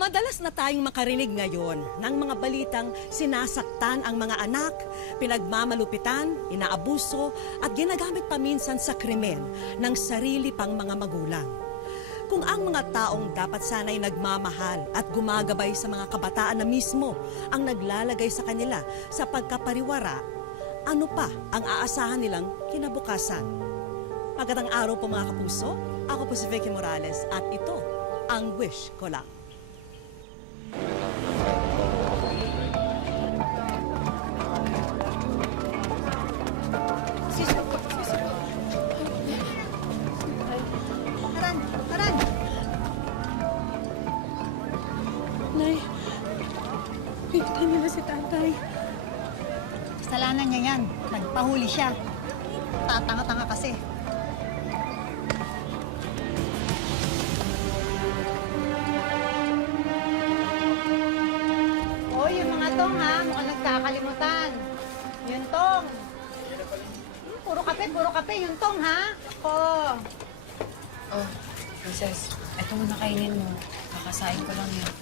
Madalas na tayong makarinig ngayon ng mga balitang sinasaktan ang mga anak, pinagmamalupitan, inaabuso at ginagamit paminsan sa krimen ng sarili pang mga magulang. Kung ang mga taong dapat sana'y nagmamahal at gumagabay sa mga kabataan na mismo ang naglalagay sa kanila sa pagkapariwara, ano pa ang aasahan nilang kinabukasan? Magandang araw po mga kapuso, ako po si Vicky Morales at ito ang Wish Ko Lang. Taran! Nay, pigtan nila si tatay. Kasalanan niya yan. Nagpahuli siya. Tatanga-tanga kasi. Hoy, yung mga tong ha, mukhang nagkakalimutan. Yun tong. Puro kape, yung tong ha. Oo. Oh, Princess, eto muna kainin mo. Kakasain ko lang yan.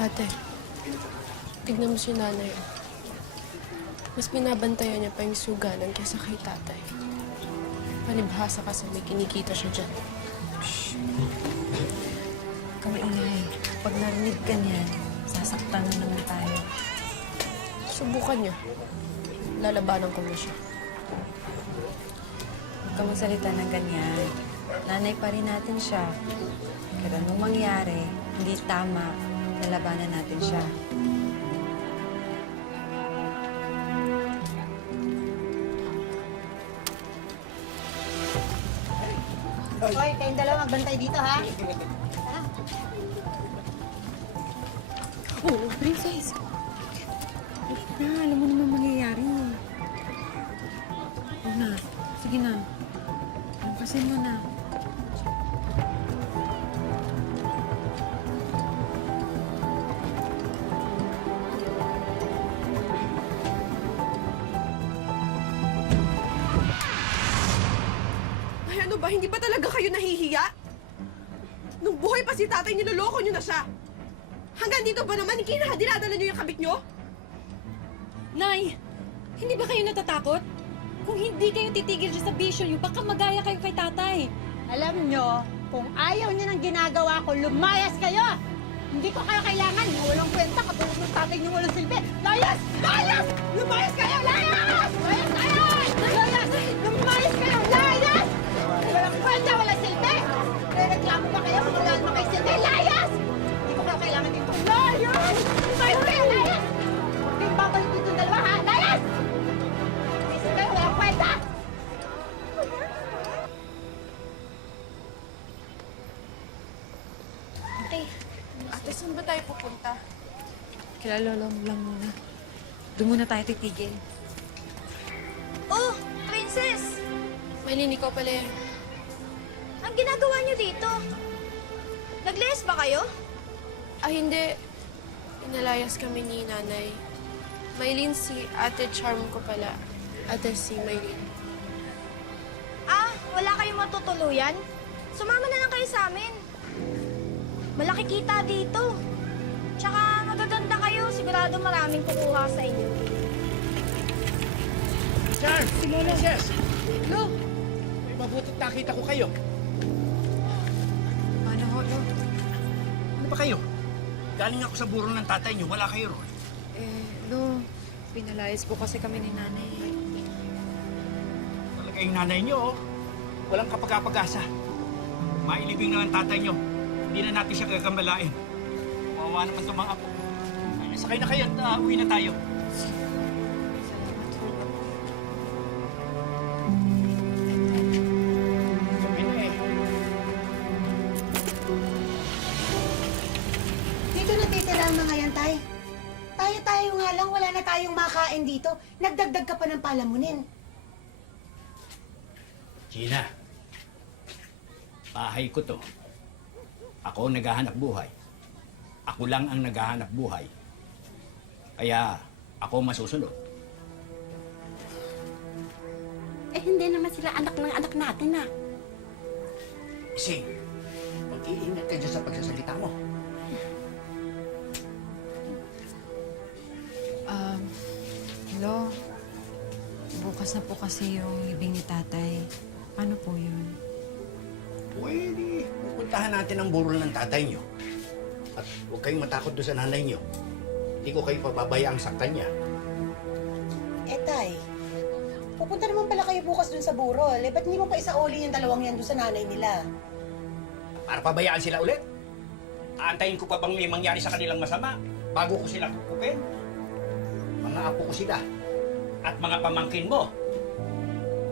Ate, tignan mo si nanay. Mas binabantayan niya pa yung sugalan kaysa kay tatay. Palibhasa kasi may kinikita siya dyan. Kamaingay, pag narinig ka niyan, sasaktan na naman tayo. Subukan niya. Lalabanan ko na siya. Huwag ka magsalita ng ganyan. Nanay pa rin natin siya. Kaya anong mangyari, hindi tama, nalabanan natin siya. Hoy, kayong dalawa magbantay dito ha. Tara. Oo, Princess. Alam mo naman mangyayari. Oo na, sige na. Lampasin mo na. Ay, ano ba? Hindi ba talaga kayo nahihiya? Nung buhay pa si tatay, niloloko niyo na siya. Hanggang dito ba naman, dinadala niyo yung kabit niyo? Nay, hindi ba kayo natatakot? Kung hindi kayo titigil dyan sa bisyo niyo, baka magaya kayo kay tatay. Alam nyo, kung ayaw niyo ng ginagawa ko, lumayas kayo! Hindi ko kayo kailangan. Walang kwenta, katulad ng tatay niyo walang silbi. Layas! Layas! Lumayas kayo! Layas! Layas kayo! Layas! Lumayas kayo! Layas! Walang kwenta, walang silbi! Reklamo ba kayo kung wala naman kayo silbi? Layas! Hindi ko kayo kailangan dito. Layas! Lumayas kayo! Layas! Hindi babalik dito yung dalawa, ha? Layas! Isip kayo, walang kwenta! Ate, saan ba tayo pupunta? Kilala lang muna. Doon muna tayo titigil. Oh, Princess! Maylin, ikaw pala yan. Ang ginagawa niyo dito? Nag-les ba kayo? Ah, hindi. Inalayas kami ni nanay. Maylin, si Ate Charm ko pala. Ate si Maylin. Ah, wala kayong matutuluyan? Sumama na lang kayo sa amin. Malaki kita dito. Tsaka magaganda kayo. Sigurado maraming kukuha sa inyo. Charm! Si Lola! Yes! Lo! May mabutit nakita ko kayo. Ano ho, Lo? Ano ba kayo? Galing ako sa burong ng tatay niyo. Wala kayo ron. Lo, pinalayas po kasi kami ni nanay. Talaga yung nanay niyo, oh. Walang kapag-apag-asa. Mailibing na ng tatay niyo. Hindi na natin siya gagambalain. Mawawa naman itong mga apo. Ay, sakay na kayo at uwi na tayo. Sabi na eh. Dito natitira ang mga yan, tay. Tayo-tayo nga lang, wala na tayong makain dito. Nagdagdag ka pa ng palamunin. Gina, bahay ko to. Ako ang naghahanap buhay. Ako lang ang naghahanap buhay. Kaya ako masusunod. Eh, hindi naman sila anak ng anak natin, ah. Ising, pag Iingat ka dyan sa pagsasalita mo. Lo, bukas na po kasi yung libing ni tatay. Paano po yun? Pwede. Pupuntahan natin ang burol ng tatay niyo. At huwag kayong matakot doon sa nanay niyo. Hindi ko kayo pababayaang saktan niya. Tay, pupunta naman pala kayo bukas dun sa burol. Ba't hindi mo pa isauli yung dalawang yan dun sa nanay nila? Para pabayaan sila ulit. Aantayin ko pa bang may mangyari sa kanilang masama bago ko sila kukupin? Mga apo ko sila at mga pamangkin mo.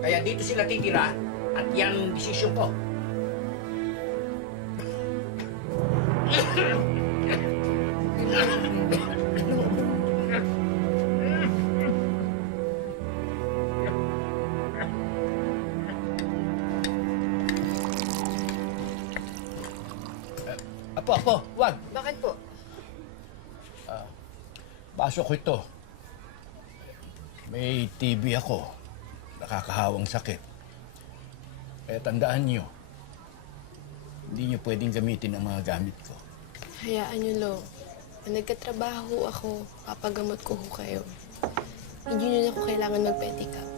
Kaya dito sila titira at yan ang desisyon ko. Apo, wag. Bakit po? Baso ko ito. May TB ako. Nakakahawang sakit. Kaya tandaan nyo, hindi nyo pwedeng gamitin ang mga gamit ko. Hayaan niyo, Lo. Nagkatrabaho ako, papagamot ko ho kayo. Hindi niyo na ako kailangan mag-pedicab.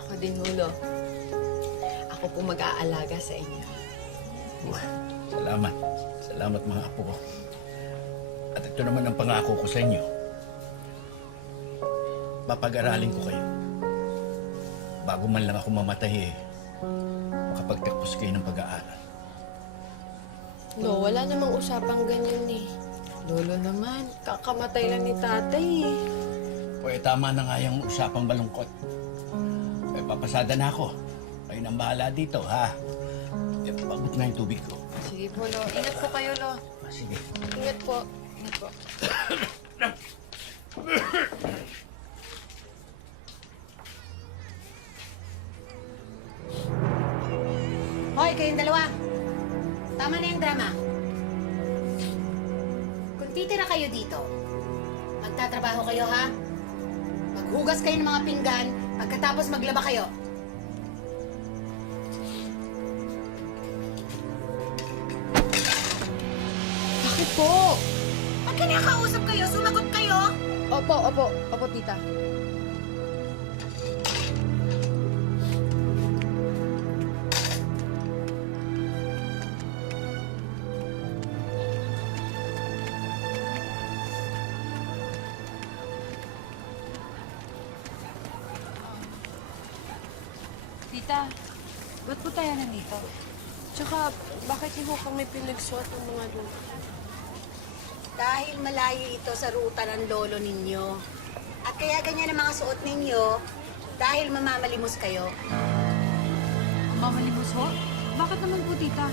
Ako din, Lo. Ako po mag-aalaga sa inyo. Salamat. Salamat mga apo ko. At ito naman ang pangako ko sa inyo. Papag-aralin ko kayo. Bago man lang ako mamatay makapagtapos kayo ng pag-aaral. Lo, wala namang usapang ganyan eh. Lolo naman, kakamatay lang ni tatay eh. O tama na nga yung usapang balungkot. Papasada na ako. Kayo nang bahala dito, ha? Pabot na yung tubig ko. Sige po, Lo. Ingat po kayo, Lo. Sige. Ingat po. Ingat po. Hoy, kayong dalawa. Tama na yung drama. Kung titira kayo dito, magtatrabaho kayo, ha? Maghugas kayo ng mga pinggan, pagkatapos maglaba kayo. Bakit po? Pag kinakausap kayo, sumagot kayo. Opo, tita. Tita, ba't po tayo nandito? Tsaka, bakit niyo ho kami pinagsuot ng mga lupa? Dahil malayo ito sa ruta ng lolo ninyo. At kaya ganyan ang mga suot ninyo dahil mamamalimos kayo. Mamalimos ho? Bakit naman po, tita?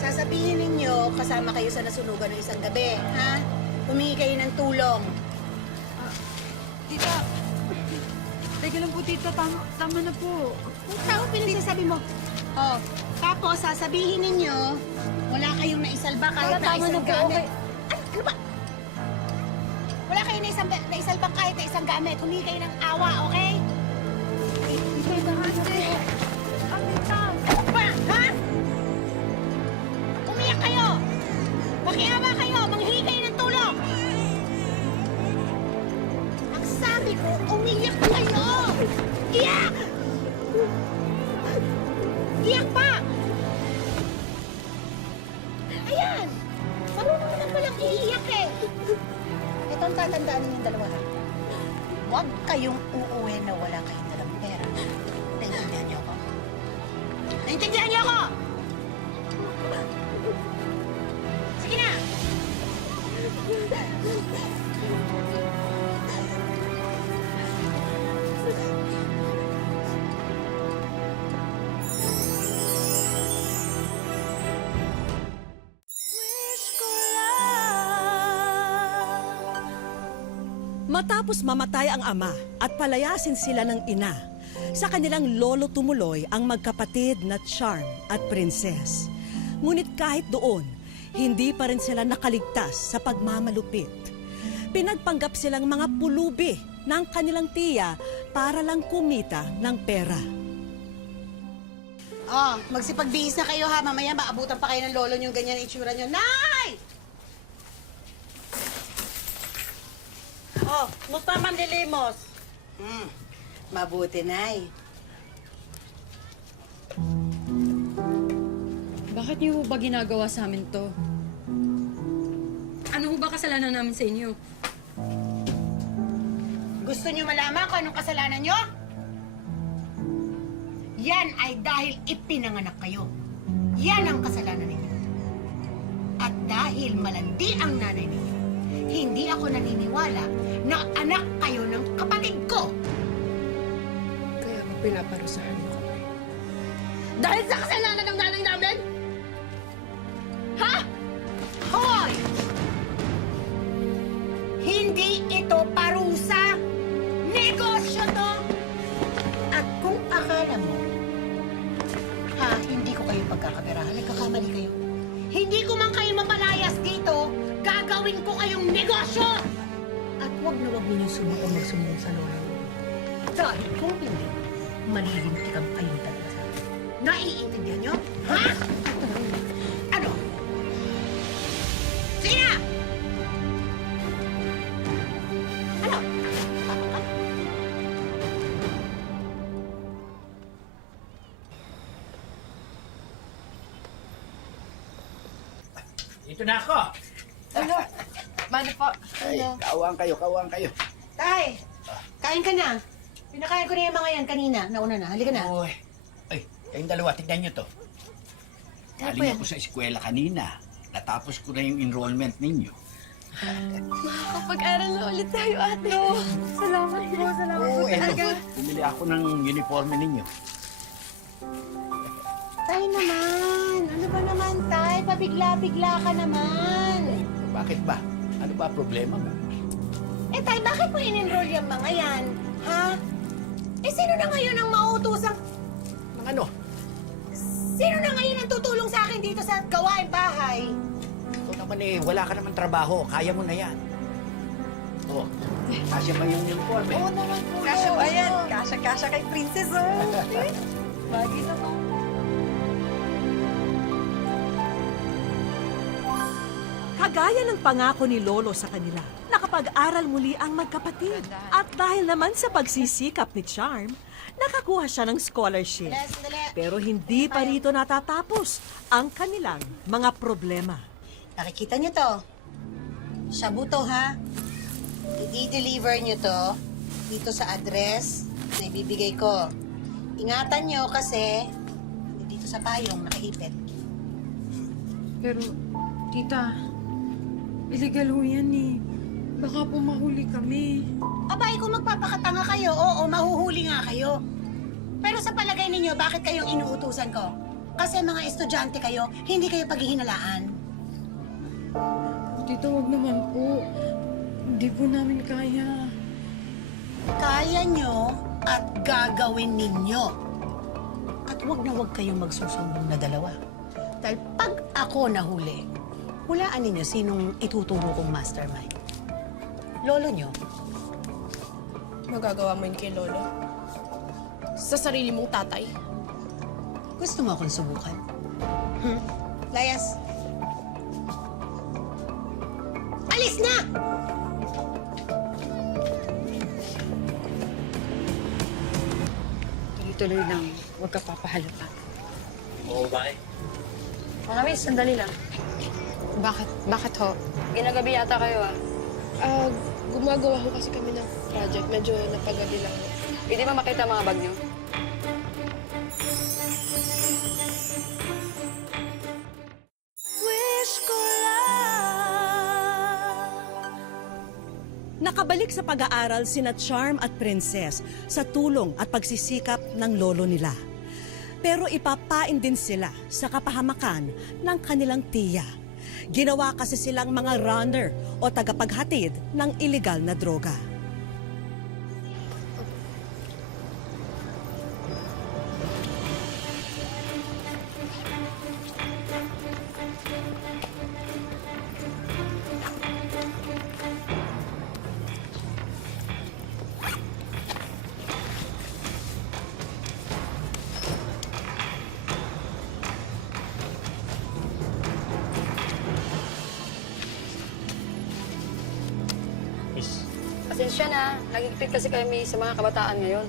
Sasabihin ninyo, kasama kayo sa nasunugan ng isang gabi, ha? Humingi kayo ng tulong. Tita, teka lang po, tita. Tama na po. Kung tao pinagsasabi mo. Oh, tapos sasabihin ninyo, wala kayong naisalba kahit na isang gamit. Ano ba? Wala kayong naisalba kahit na isang gamit. Humingi kayo ng awa, okay? Ano ba? Ha? Umiyak kayo! Makiawa kayo! Manghingi kayo ng tulong! Ang sabi ko, umiyak kayo! Iyak! Iyak pa! Ayan! Marunong naman palang iiyak eh! Ito ang tatandaan ninyong dalawa ha. Huwag kayong uuwi na wala kayong dalang pera. Naintindihan niyo ako? Naintindihan niyo ako! Sige na! Matapos mamatay ang ama at palayasin sila ng ina, sa kanilang lolo tumuloy ang magkapatid na Charm at Princess. Ngunit kahit doon, hindi pa rin sila nakaligtas sa pagmamalupit. Pinagpanggap silang mga pulubi ng kanilang tiya para lang kumita ng pera. Oh, magsipagbihis na kayo ha. Mamaya maabutan pa kayo ng lolo niyong ganyan ang itsura niyo. Nay! Oh, musta man lilimos? Mabuti, Nay. Bakit niyo ba ginagawa sa amin to? Ano ba kasalanan namin sa inyo? Gusto niyo malaman kung anong kasalanan niyo? Yan ay dahil ipinanganak kayo. Yan ang kasalanan ninyo. At dahil malandi ang nanay ninyo, hindi ako naniniwala na anak kayo ng kapatid ko. Kaya ba pinaparusahan mo kami? Dahil sa kasalanan ng nanay namin? Ha? Hoy! Hindi ito parusa! Negosyo to! At kung akala mo, hindi ko kayo pagkakaperahan, nagkakamali kayo. Hindi ko man kayo mapalayas dito, gagawin ko kayong negosyo! At wag na wag ninyo subukan magsumbong sa lola mo. Dahil kung hindi, malilintikan kayong talaga sa akin. Naiintindihan nyo? Ha? Ano? Sige na! Ano? Ito na ako. Mano po? Ay, kawang kayo. Tay, kain ka na. Pinakain ko na yung mga yan kanina. Nauna na. Halika na. Uy. Ay, kayong dalawa, tignan nyo to. Galing ako sa eskwela kanina. Natapos ko na yung enrollment ninyo. Makakapag-aral na ulit tayo, ate. Salamat po, salamat po Oo, eto. talaga. Bumili ako ng uniforme ninyo. Tay naman. Ano ba naman, Tay? Pabigla-bigla ka naman. Bakit ba? Ano ba problema mo? Eh, Tay, bakit mo in-enroll yung mga yan? Ha? Eh, sino na ngayon ang mauutosang... Ang ano? Sino na ngayon ang tutulong sa akin dito sa gawain bahay? Ito naman wala ka naman trabaho. Kaya mo na yan. Oo. Kasya pa yung uniforme. Oo naman po. Kasya ba yan? Kasya kay Princess, oh. Bagay naman. Kagaya ng pangako ni Lolo sa kanila, nakapag-aral muli ang magkapatid. At dahil naman sa pagsisikap ni Charm, nakakuha siya ng scholarship. Sandali. Pero hindi pa rito natatapos ang kanilang mga problema. Nakikita niyo to? Shabu to, ha? I-deliver niyo to dito sa address na ibibigay ko. Ingatan niyo kasi dito sa payong nakaipit. Pero, tita, illegal ho yan eh. Baka po mahuli kami. Abay, kung magpapakatanga kayo, oo, mahuhuli nga kayo. Pero sa palagay ninyo, bakit kayong inuutusan ko? Kasi mga estudyante kayo, hindi kayo paghihinalaan. Tita, wag naman po. Hindi po namin kaya. Kaya nyo at gagawin ninyo. At wag na wag kayong magsusumbong na dalawa. Dahil pag ako nahuli, hulaan ninyo sinong ituturo kong mastermind. Lolo nyo, Magagawa mo yun kay Lolo? Sa sarili mong tatay? gusto mo akong subukan? Layas. Alis na! Tuloy-tuloy lang. Huwag ka papahalata. Oo, bakit? Mga miss, sandali lang. Bakit? Bakit ho? Ginagabi yata kayo, ah. Gumagawa ho kasi kami ng project. Medyo napagabi lang ho. Pwede ba makita mga bag niyo? Nakabalik sa pag-aaral sina Charm at Princess sa tulong at pagsisikap ng lolo nila. Pero ipapain din sila sa kapahamakan ng kanilang tiya. Ginawa kasi silang mga runner o tagapaghatid ng iligal na droga. Pasensya na. Nagigipit kasi kami sa mga kabataan ngayon.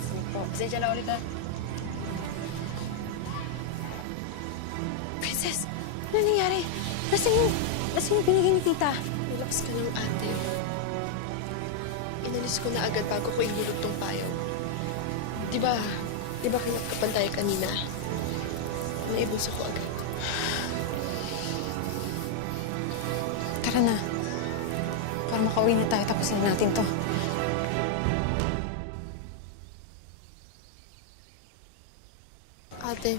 Sige po. Pasensya na ulit, ha? Princess, ano nangyari? Lasing yung binigay ni tita. Relax ka lang, ate. Inalis ko na agad bago ko ihulog tong payaw. Di ba kinakapan tayo kanina? Naibulsa ko agad. Tara na. Para makauwi na tayo, tapusin natin to. Ate,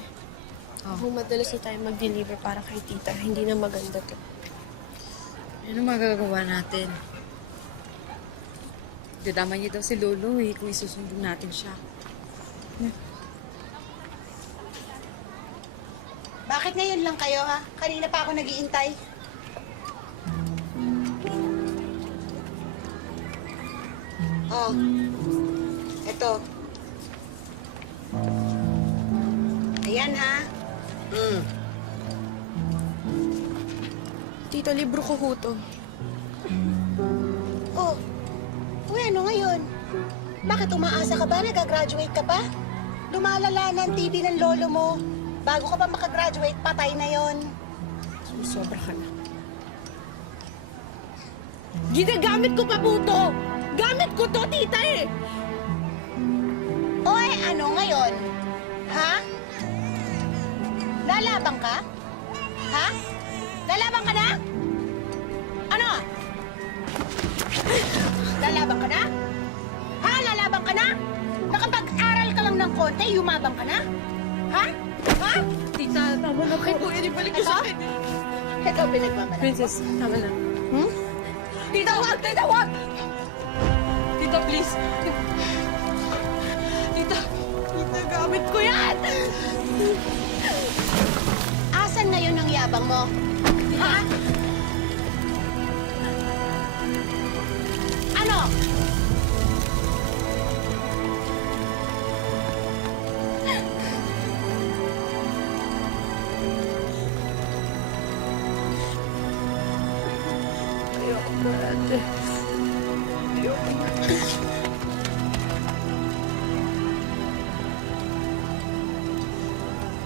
kung madalas na tayo mag-deliver para kay tita, hindi na maganda to. Ano magagawa natin? Dadama niya daw si Lolo eh, kung isusumbong natin siya. Bakit ngayon lang kayo, ha? Kanina pa ako nag-iintay. Oh, eto. Ayan, ha? Tita, libro ko ho to. Oh, uy, ano ngayon? Bakit umaasa ka ba? Nag-graduate ka pa? Lumalala na ang TV ng lolo mo. Bago ka pa makagraduate, patay na yon. Sobra ka na. Ginagamit ko pa po to! Gamit ko to, tita eh! Oy, ano ngayon? Ha? Lalabang ka? Ha? Lalabang ka na? Ano? Lalabang ka na? Ha? Lalabang ka na? Nakapag-aral ka lang ng konti, yumabang ka na? Ha? Ha? Tita, tama na po. Pwede balik ko sa akin. Ito, pinagmamalaki. Princess, tama na. Hmm? Tita, wag! Tita, wag! Tita, please. Tita, gamit ko yan! Asan ngayon ang yabang mo? Ha? Ano? Ayoko na, ate. Ayoko na.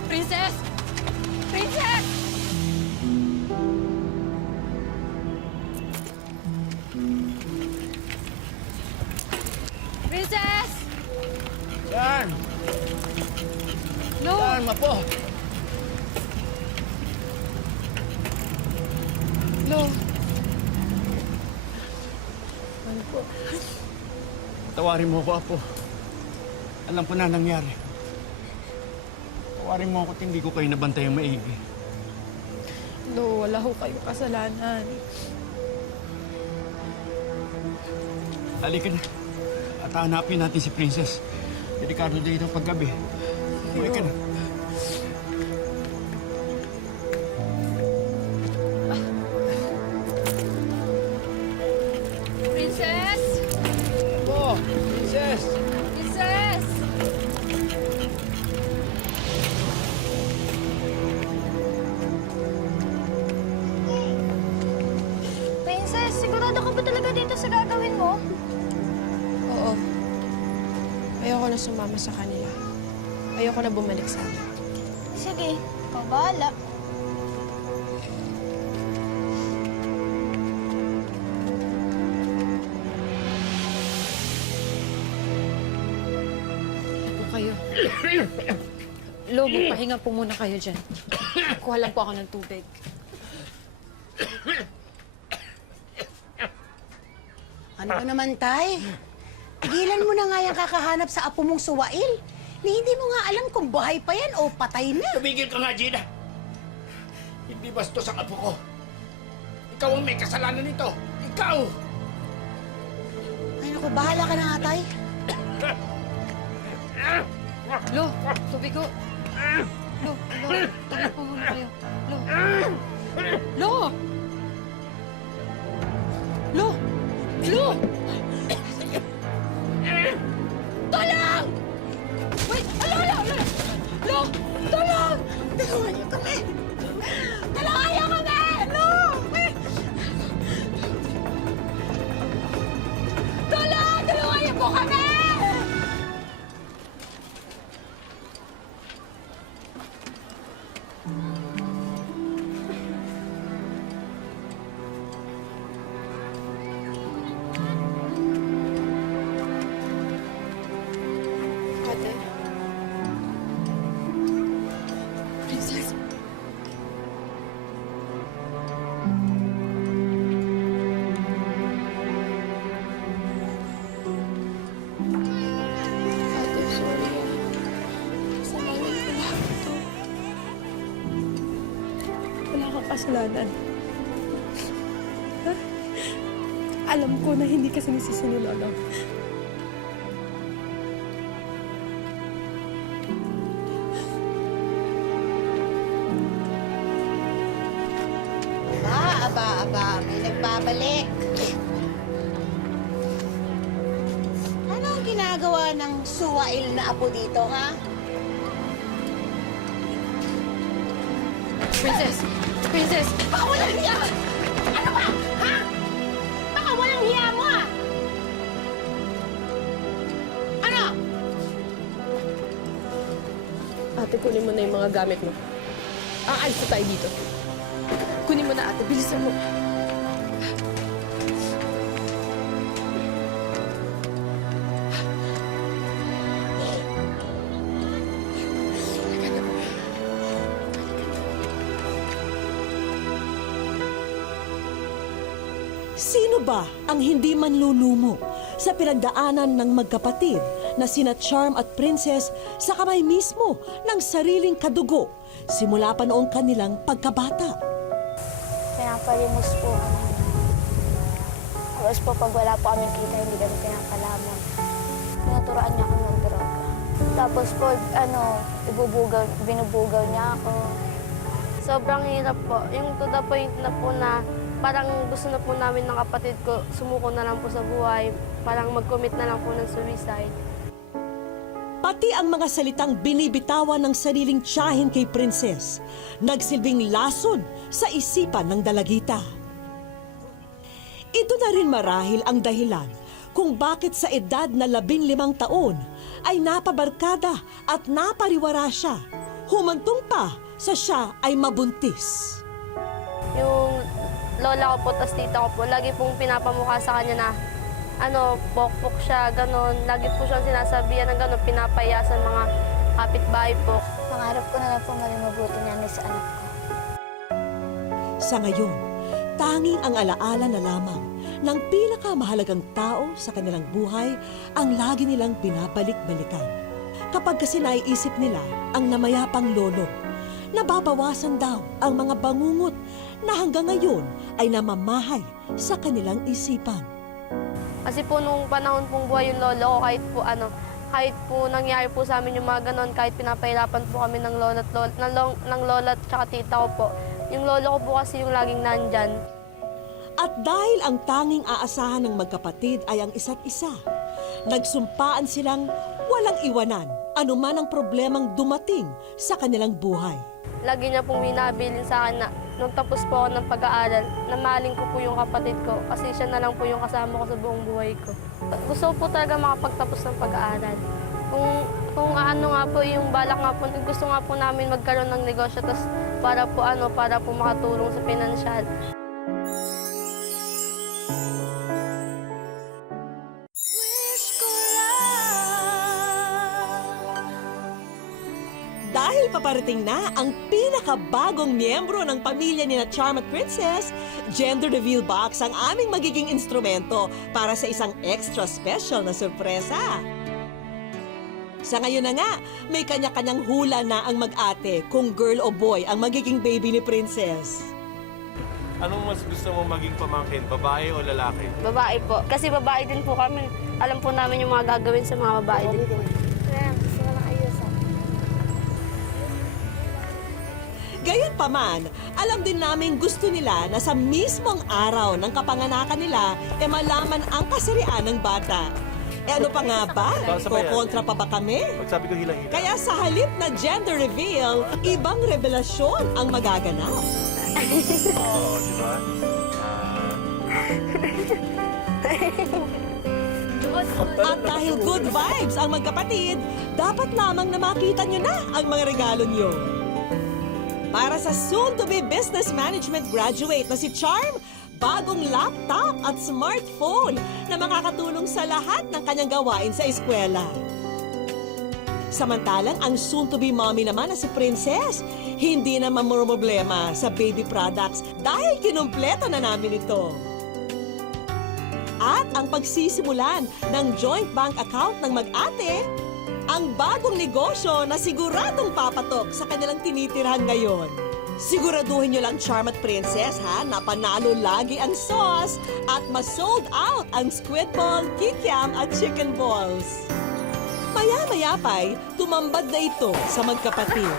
Princess! Princess! Princess! Yan! No! Yan, mapo! No! Tawarin mo ako, Apo. Alam ko na nangyari. Tawarin mo ako at hindi ko kayo nabantayang maigi. No, wala ho kayong kasalanan. Halika na. At hanapin natin si Princess. Delikado dito paggabi. Halika na. Princess! Oh, Princess! Princess! Princess, sigurado ka ba talaga dito sa gagawin mo? Oo. Ayoko na sumama sa kanila. Ayoko na bumalik sa akin. Sige, ikaw bahala. Po kayo. Lobo, pahinga po muna kayo dyan. Kuha lang po ako ng tubig. Ano ba naman, Tay? Tigilan mo na nga yung kakahanap sa apo mong suwail. Ni hindi mo nga alam kung buhay pa yan o patay na. Tumigil ka nga, Gina! Hindi bastos ang apo ko. Ikaw ang may kasalanan nito. Ikaw! Ay, naku, bahala ka na nga, Tay. Lo, tubig ko. Lo, tubig po muna kayo. Lo. Lo! Lo! Lo! Tulong! Wait! Lo! Lo! Tulong! Tulungan niyo kami! Tulungan niyo kami! Lo! Wait! Ate. Princess. Ate, sorry. Kasalanan ko lahat ito. Wala kang kasalanan. Alam ko na hindi ka sinisisi ni Lolo. Aba, may nagbabalik. Ano ang ginagawa ng suwail na apo dito, ha? Princess! Princess! Baka walang hiya! Ano ba? Ha? Baka walang hiya mo, ha? Ano? Ate, kunin mo na yung mga gamit mo. Aalis na tayo dito. Kunin mo na, ate. Bilisan mo. Sino ba ang hindi manlulumo sa pinagdaanan ng magkapatid na sina Charm at Princess sa kamay mismo ng sariling kadugo simula pa noong kanilang pagkabata? Pinapalimos po kami. Tapos po pag wala po kaming kita, hindi kami pinapalaman. Tinuturoan niya ako ng droga. Tapos po, binubugaw niya ako. Sobrang hirap po. Yung to the point na po na parang gusto na po namin ng kapatid ko, sumuko na lang po sa buhay. Parang mag-commit na lang po ng suicide. Pati ang mga salitang binibitawan ng sariling tiyahin kay Princess, nagsilbing lason sa isipan ng dalagita. Ito na rin marahil ang dahilan kung bakit sa edad na 15 taon ay napabarkada at napariwara siya, humantong pa sa siya ay mabuntis. Yung lola ko po, tas tita ko po, lagi pong pinapamukha sa kanya na pokpok siya, ganon. Lagi po siyang sinasabihan ng ganon, pinapaya sa mga kapitbahay po. Pangarap ko na lang po maging mabuti niya sa anak ko. Sa ngayon, tanging ang alaala na lamang ng pinakamahalagang tao sa kanilang buhay ang lagi nilang binabalik-balikan. Kapag kasi naiisip nila ang namayapang lolo, nababawasan daw ang mga bangungot na hanggang ngayon ay namamahay sa kanilang isipan. Kasi po nung panahon pong buhay yung lolo ko, kahit po nangyari po sa amin yung mga ganon, kahit pinapahirapan po kami ng lola at tsaka tita ko po, yung lolo ko po kasi yung laging nandyan. At dahil ang tanging aasahan ng magkapatid ay ang isa't isa, nagsumpaan silang walang iwanan anuman ang problemang dumating sa kanilang buhay. Lagi niya pong binabilin sa akin na nung tapos po ako ng pag-aaral, namaling ko po yung kapatid ko kasi siya na lang po yung kasama ko sa buong buhay ko. Gusto ko po talaga makapagtapos ng pag-aaral. Kung ano nga po yung balak nga po, gusto nga po namin magkaroon ng negosyo tas para po makatulong sa pinansyal. Dahil paparating na ang pinakabagong miyembro ng pamilya ni na Charm at Princess, gender reveal box ang aming magiging instrumento para sa isang extra special na sorpresa. Sa ngayon na nga, may kanya-kanyang hula na ang mag-ate kung girl o boy ang magiging baby ni Princess. Anong mas gusto mong maging pamangkin, babae o lalaki? Babae po. Kasi babae din po kami. Alam po namin yung mga gagawin sa mga babae din po. Gusto ko lang ayusan. Gayunpaman, alam din namin gusto nila na sa mismong araw ng kapanganakan nila malaman ang kasarian ng bata. Ano pa nga ba? Kukontra pa ba kami? Pag sabi ko hila-hila. Kaya sa halip na gender reveal, ibang revelasyon ang magaganap. Oo, di ba? At dahil good vibes ang magkapatid, dapat lamang na makita nyo na ang mga regalo nyo. Para sa soon-to-be business management graduate na si Charm, bagong laptop at smartphone na makakatulong sa lahat ng kanyang gawain sa eskwela. Samantalang ang soon-to-be mommy naman na si Princess, hindi na mamroblema sa baby products dahil kinumpleto na namin ito. At ang pagsisimulan ng joint bank account ng mag-ate, ang bagong negosyo na siguradong papatok sa kanilang tinitirhan ngayon. Siguraduhin nyo lang, Charm at Princess, ha, na panalo lagi ang sauce at ma-sold out ang squid ball, kikiam at chicken balls. Maya-maya pa'y tumambad na ito sa magkapatid.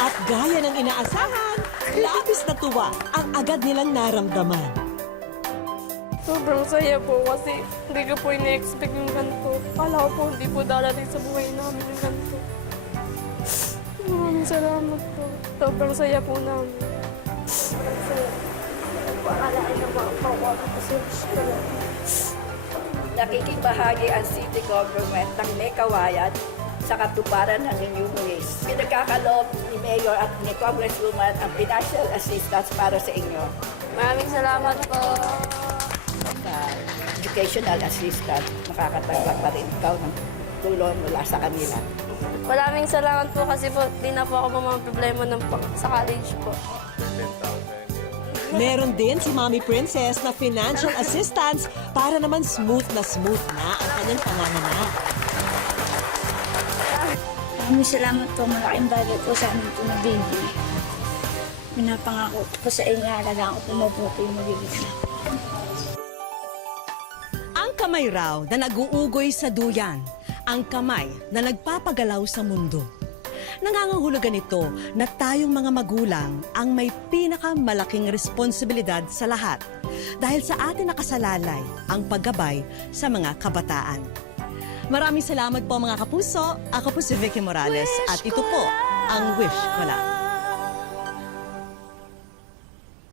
At gaya ng inaasahan, labis na tuwa ang agad nilang naramdaman. Sobrang saya po kasi hindi ko po ina-expect yung ganito. Kala ko po hindi po darating sa buhay namin yung ganito. Maraming salamat po. Sobrang saya po namin. Sobrang saya. Paalain na mga pawag kasi gusto lang. Nakikibahagi ang city government ng may kawayan sa katuparan ng inyong ways. Pinagkakaloob ni Mayor at ni Congresswoman ang financial assistance para sa inyo. Maraming salamat po. Sa educational assistance, makakatanggap pa rin ikaw ng tulong mula sa kanila. Maraming salamat po kasi po di na po ako mga problema sa college po. Meron din si Mommy Princess na financial assistance para naman smooth na ang kanyang panganganak. Maraming salamat po. Malaking bagay po sa amin po na baby. Pinapangako ko sa inyo, alagaan ko po mabuti yung magiging. Ang kamay raw na nag-uugoy sa duyan, ang kamay na nagpapagalaw sa mundo. Nangangahulugan ito na tayong mga magulang ang may pinakamalaking responsibilidad sa lahat dahil sa atin nakasalalay ang paggabay sa mga kabataan. Maraming salamat po mga kapuso. Ako po si Vicky Morales at ito po ang Wish Ko Lang.